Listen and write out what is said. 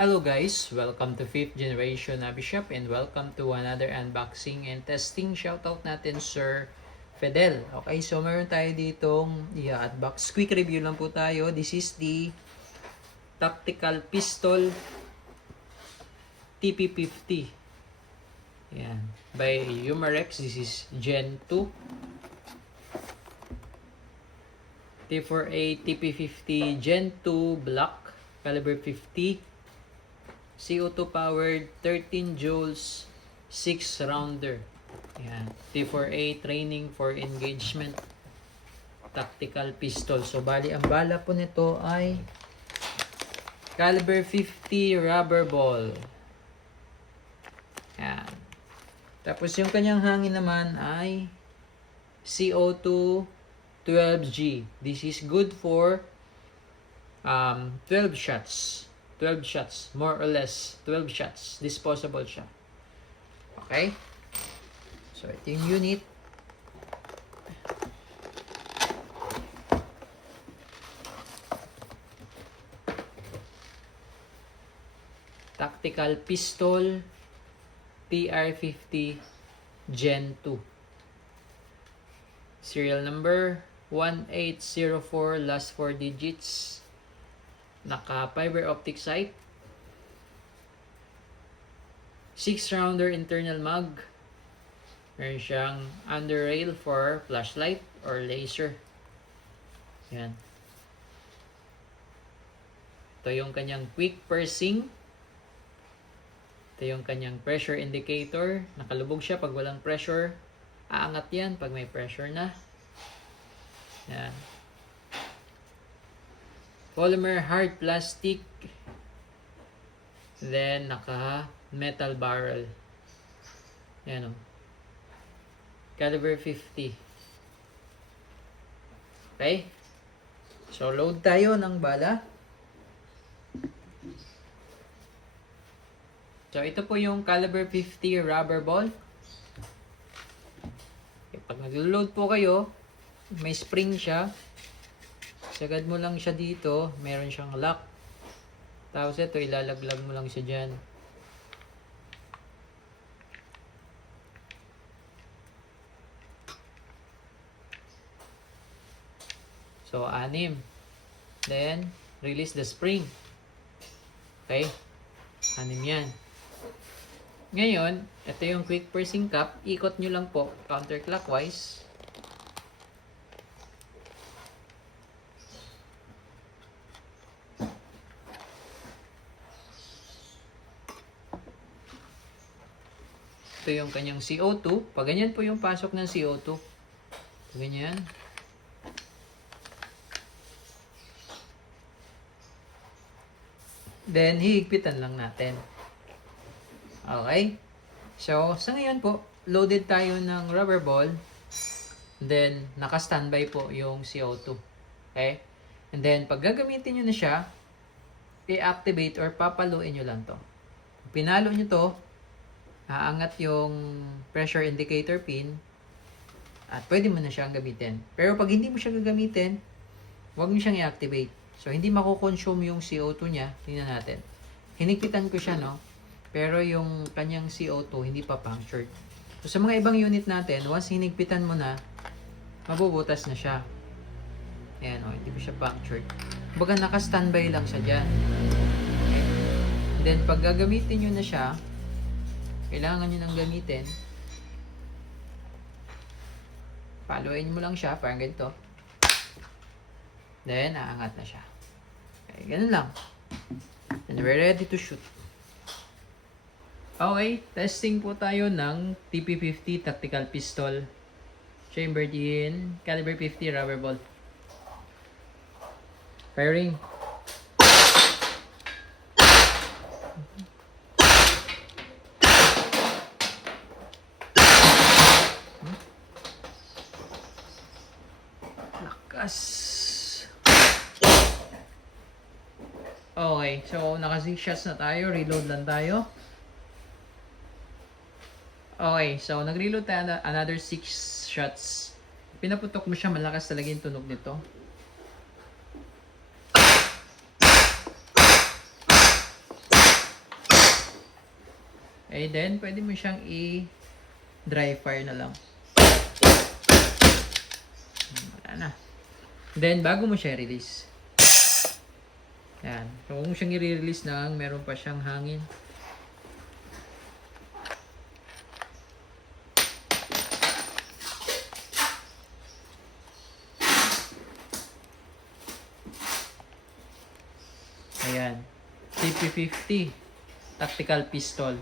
Hello guys, welcome to 5th Generation Nabi Shop and welcome to another unboxing and testing. Shoutout natin Sir Fidel. Okay, so meron tayo ditong i-unbox. Quick review lang po tayo. This is the Tactical Pistol TP50. Yan. By Umarex. This is Gen 2. T4A TP50 Gen 2 Black. Caliber 50. CO2 powered 13 joules 6 rounder. Yan. T4A training for engagement tactical pistol. So bali ang bala po nito ay caliber 50 rubber ball. Yan. Tapos yung kanyang hangin naman ay CO2 12G. This is good for 12 shots. 12 shots, more or less 12 shots. Disposable siya. Okay? So, ito yung unit. Tactical Pistol TR50 Gen 2. Serial number 1804, last 4 digits. Naka fiber optic sight. 6 rounder internal mag. Meron siyang under rail for flashlight or laser. Yan. Ito yung kanyang quick pursing. Ito yung kanyang pressure indicator. Nakalubog siya pag walang pressure. Aangat yan pag may pressure na. Yan. Polymer hard plastic. Then naka metal barrel. Yan o. Caliber 50. Okay? So load tayo ng bala. So ito po yung caliber 50 rubber ball. Pag nag-load po kayo, may spring siya. Sagad mo lang siya dito, meron siyang lock. Tapos ito, ilalaglag mo lang siya dyan. So, 6. Then, release the spring. Okay? 6 yan. Ngayon, ito yung quick pursing cap. Ikot nyo lang po, counterclockwise. Ito yung kanyang CO2. Pag ganyan po yung pasok ng CO2. Pag ganyan. Then, hihigpitan lang natin. Okay? So, sa ngayon po, loaded tayo ng rubber ball. Then, naka-standby po yung CO2. Okay? And then, pag gagamitin nyo na siya, i-activate or papaluin nyo lang to. Pinalo nyo to, aangat yung pressure indicator pin at pwede mo na siyang gamitin. Pero pag hindi mo siya gagamitin, huwag mo siyang i-activate. So, hindi mako-consume yung CO2 niya. Tingnan natin. Hinigpitan ko siya, no? Pero yung kanyang CO2 hindi pa punctured. So, sa mga ibang unit natin, once hinigpitan mo na, mabubutas na siya. Ayan, oh, hindi pa siya punctured. Baga naka-standby lang siya dyan. Okay. Then, pag gagamitin nyo na siya, kailangan nyo nang gamitin. Paluin mo lang siya, parang ganito. Then, aangat na siya. Okay, ganun lang. And we're ready to shoot. Okay, testing po tayo ng TP50 Tactical Pistol. Chambered in caliber 50 rubber ball. Firing. Okay, so naka 6 shots na tayo. Reload lang tayo. Okay, so nag-reload tayo another 6 shots. Pinaputok mo siya, malakas talaga yung tunog nito. Then, pwede mo siyang i-dry fire na lang. Wala na. Then, bago mo siya release. Yan. So, huwag mo siyang i-release nang meron pa siyang hangin. Ayan. CP50 tactical pistol.